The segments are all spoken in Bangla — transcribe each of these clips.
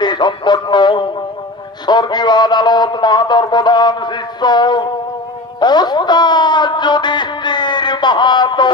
খ্যাতি সম্পন্ন স্বর্গীয় আদালত মাহাতর প্রধান শিষ্য ওস্তাদ যুধিষ্ঠির মাহাতো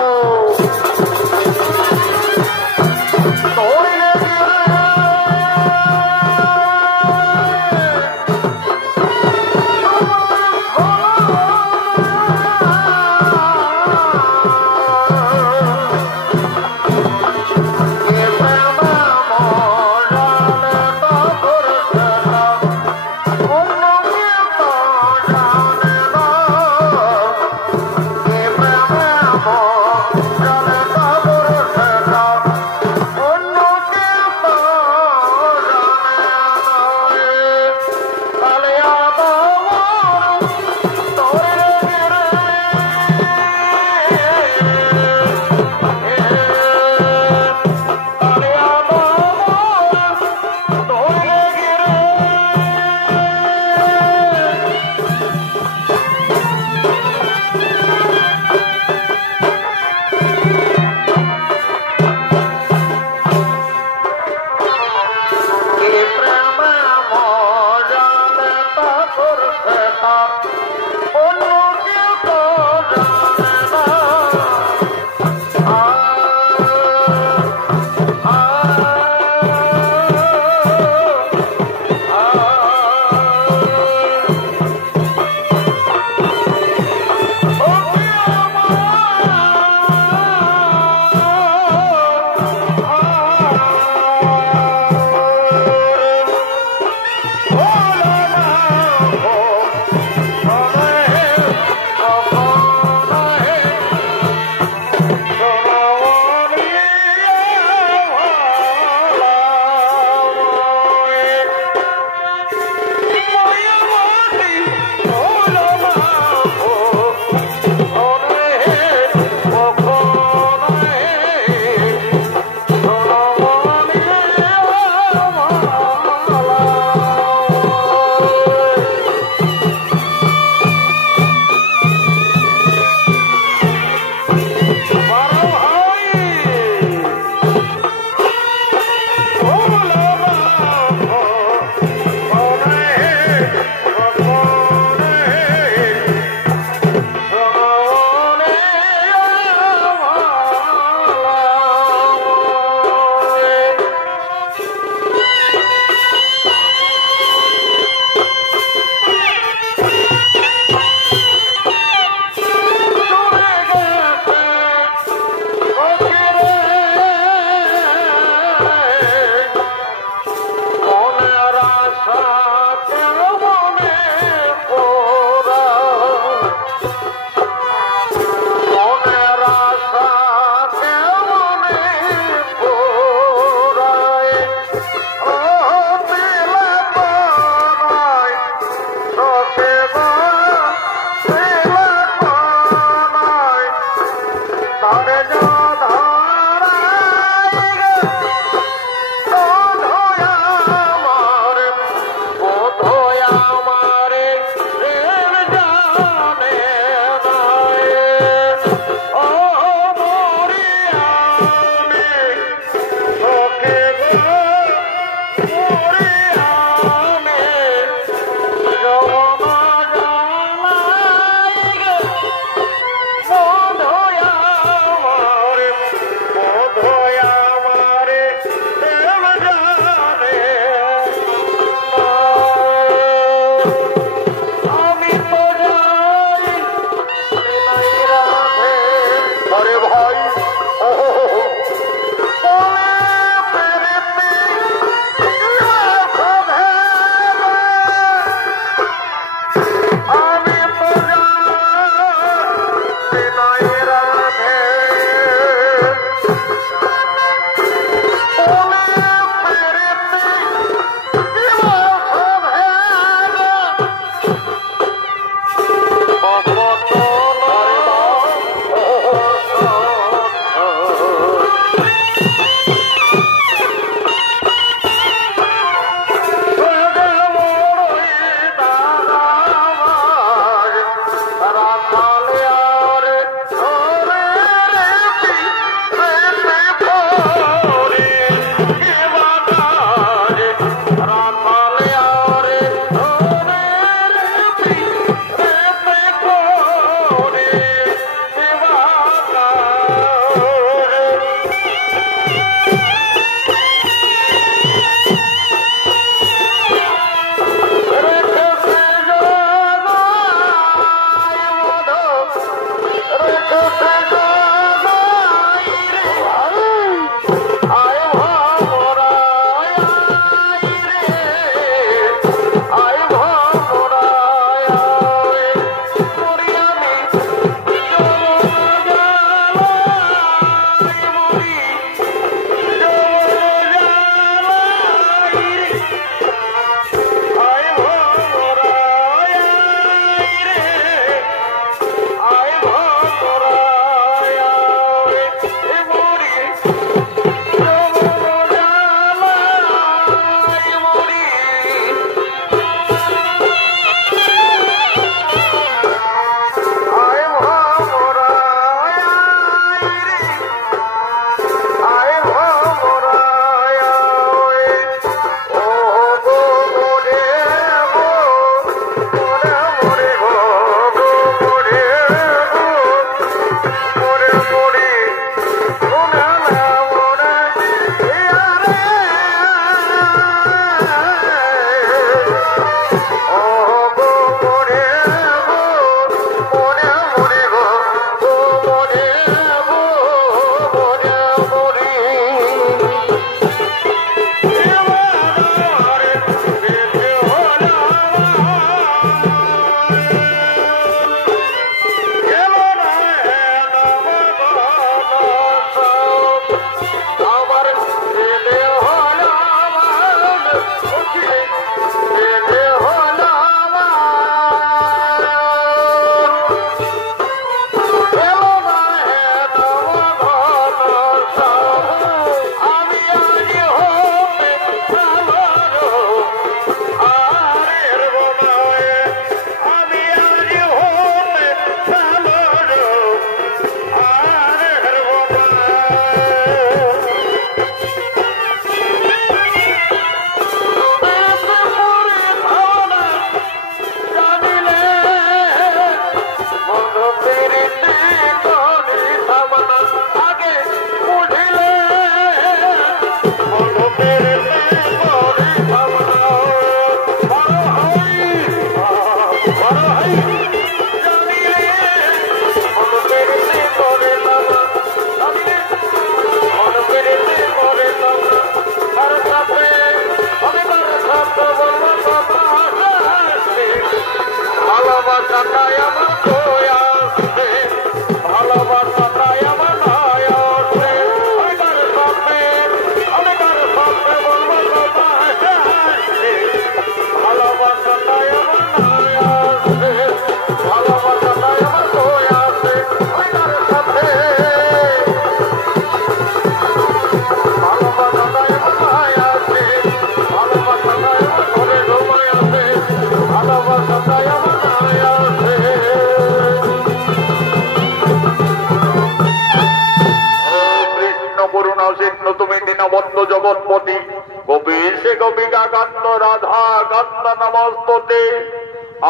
কান্ত রাধা কান্ত নমস্তে।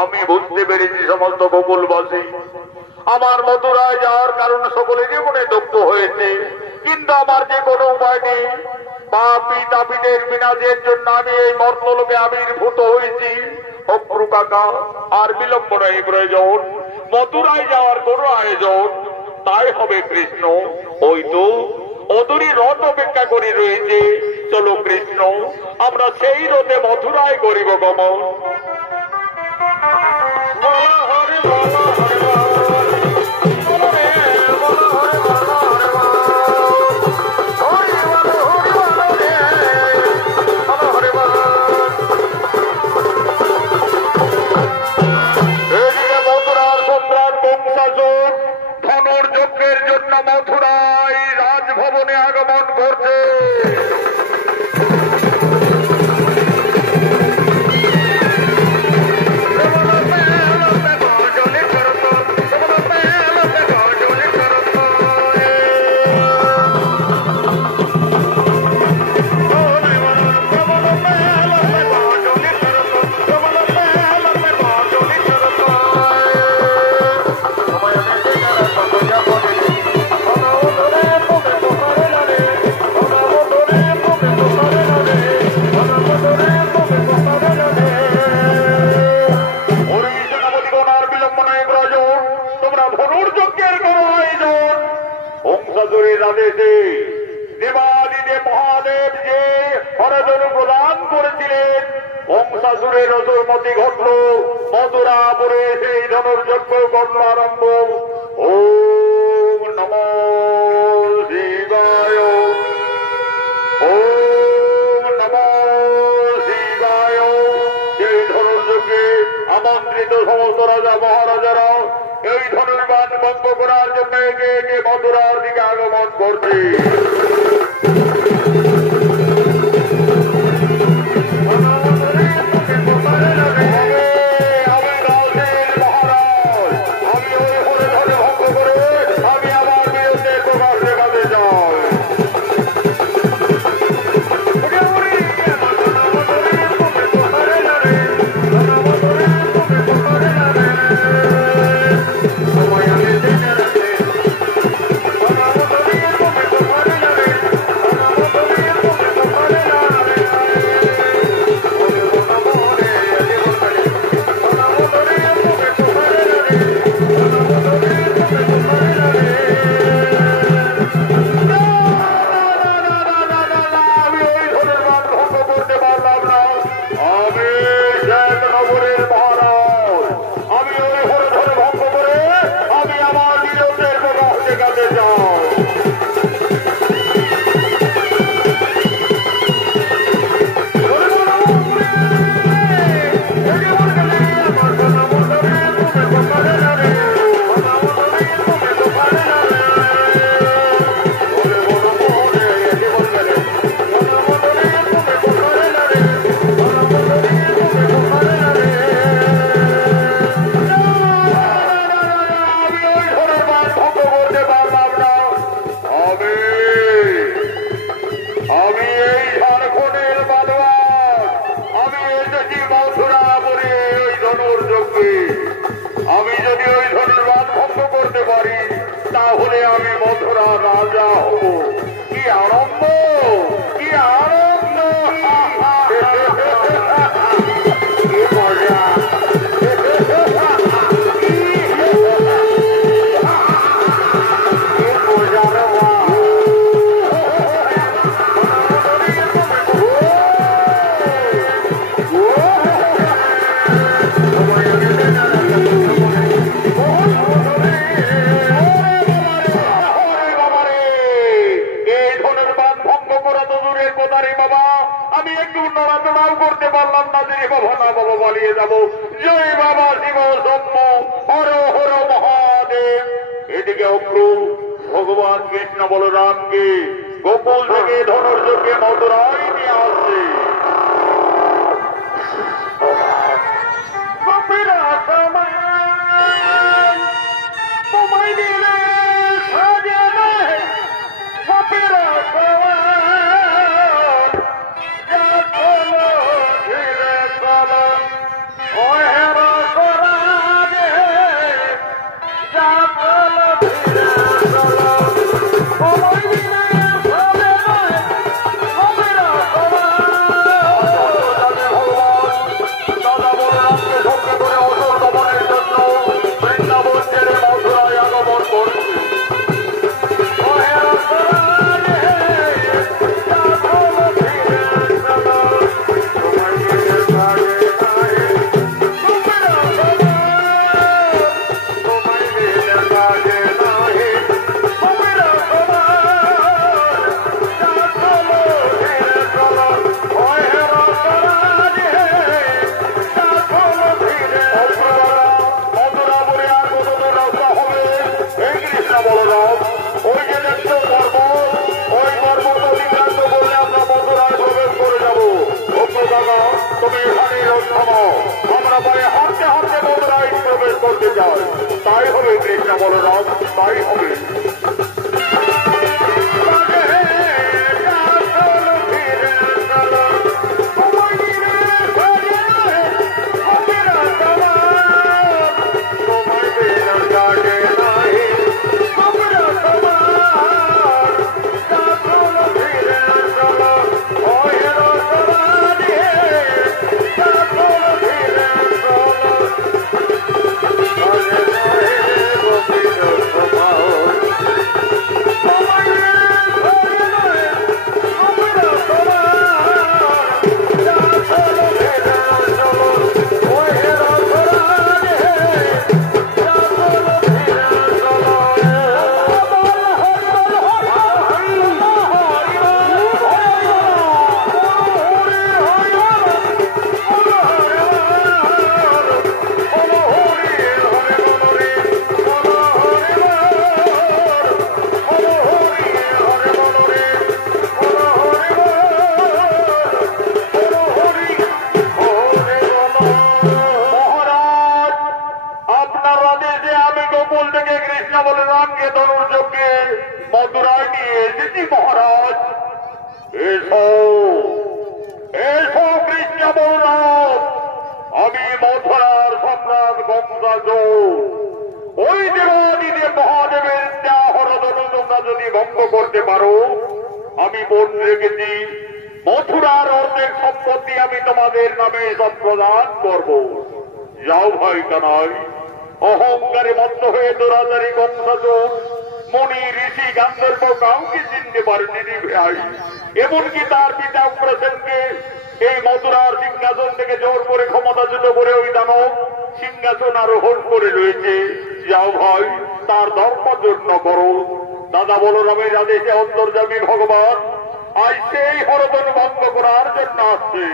আমি বুঝতে পেরেছি সমস্ত গোকুলবাসী আমার মথুরায় যাওয়ার কারণে সকলেরই মনে দুঃখ হয়েছে, কিন্তু আমার যে কোনো উপায় নেই। পাপী তাপীদের বিনাশের জন্য আমি এই মর্তলোকে আবির্ভূত হয়েছি। অপ্রু কাকা, আর বিলম্ব নেই প্রয়োজন, মথুরায় যাওয়ার কোন আয়োজন তাই হবে কৃষ্ণ। ওই তো অদূরী রথ অপেক্ষা করে রয়েছে, চলো কৃষ্ণ আমরা সেই রথে মথুরায় করিব গমন। ধনুর্যজ্ঞের জন্য মথুরায় রাজভবনে আগমন করছে। দেবাদিদেব মহাদেব যে হরধনু প্রদান করেছিলেন, বংশাসুরের অসুরমতি ঘটল। মথুরাপুরে সেই ধনুর্যজ্ঞ করল আরম্ভ। ওম নমো শিবায়, ওম নমো শিবায়। সেই ধনুর্যজ্ঞে আমন্ত্রিত সমস্ত রাজা মহারাজারা এই ধনুর্বাণ ভঙ্গ করার জন্য একে একে মথুরার দিকে আগমন করছে। আমি যদি ওই ধনুর্বাণ ভঙ্গ করতে পারি তাহলে আমি মথুরা রাজা হব। কি আনন্দ, কি আনন্দ, কি মজা। আমি একটু নড়াচড়াও করতে পারলাম না যে বাবা না বাবা পালিয়ে যাবো। জয় বাবা শিব শম্ভ, হর হর মহাদেব। এদিকে অপ্রু ভগবান কৃষ্ণ বলরামকে গোকুল থেকে ধনুর্যজ্ঞে মথুরায় নিয়ে আসছে। তোমায় হবে। মথুরায় নিয়ে এসেছি মহারাজ। এসো এসো কৃষ্ণ বলরাম, আমি মথুরার সম্রাট গঙ্গাজল। ওই দেবাদিদেব মহাদেবের হরদন তোমরা যদি ভঙ্গ করতে পারো, আমি মন রেখেছি মথুরার অর্ধেক সম্পত্তি আমি তোমাদের নামে সব প্রদান করব। যাও ভাই কানাই, অহংকারে মত্ত হয়ে দৌড়াদারি গঙ্গাজল মণি ঋষি গান্ধর্ব কাউকে চিনতে পারেনি ভাই। এমনকি তার পিতা উগ্রসেনকে এই মথুরার সিংহাসন থেকে জোর করে ক্ষমতাচ্যুত করে ওই দানব সিংহাসন আরোহণ করে রয়েছে। যাও ভাই, তার ধর্ম জন্য করো। দাদা বলরামের আদেশে অন্তর্যামী ভগবান আজ সেই হরদন ভঙ্গ করার জন্য আসছে।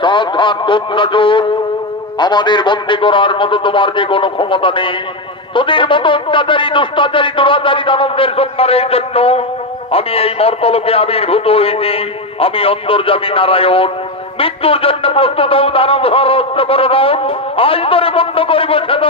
সাবধান গঙ্গাজল, আমাদের বন্দী করার মতো তোমার যে কোনো ক্ষমতা নেই। তোদের মতো অত্যাচারী দুষ্টাচারী দুরাচারী দানবদের সংহারের জন্য আমি এই মর্তলোকে আবির্ভূত হয়েছি। আমি অন্তর্যামী নারায়ণ। মৃত্যুর জন্য প্রস্তুত হও, দানব হস্ত করে দাও, আজ ধরে বন্ধ করিবে সেন।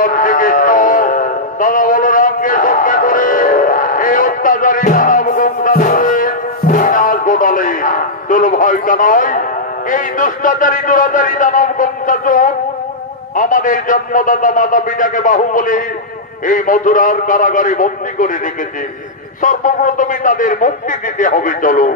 ভগবান শ্রীকৃষ্ণ দাদা বলরামকে সঙ্গে করে এই অত্যাচারী দানব গঙ্গাধরের বিনাশ ঘটালে। চলো ভাই কানাই, এই দুষ্টাচারী দুরাচারী দানব গঙ্গাচোর আমাদের জন্মদাতা মাতা পিতাকে বাহুবলে এই মথুরার কারাগারে বন্দী করে রেখেছে। সর্বপ্রথমে তাদের মুক্তি দিতে হবে। চলো।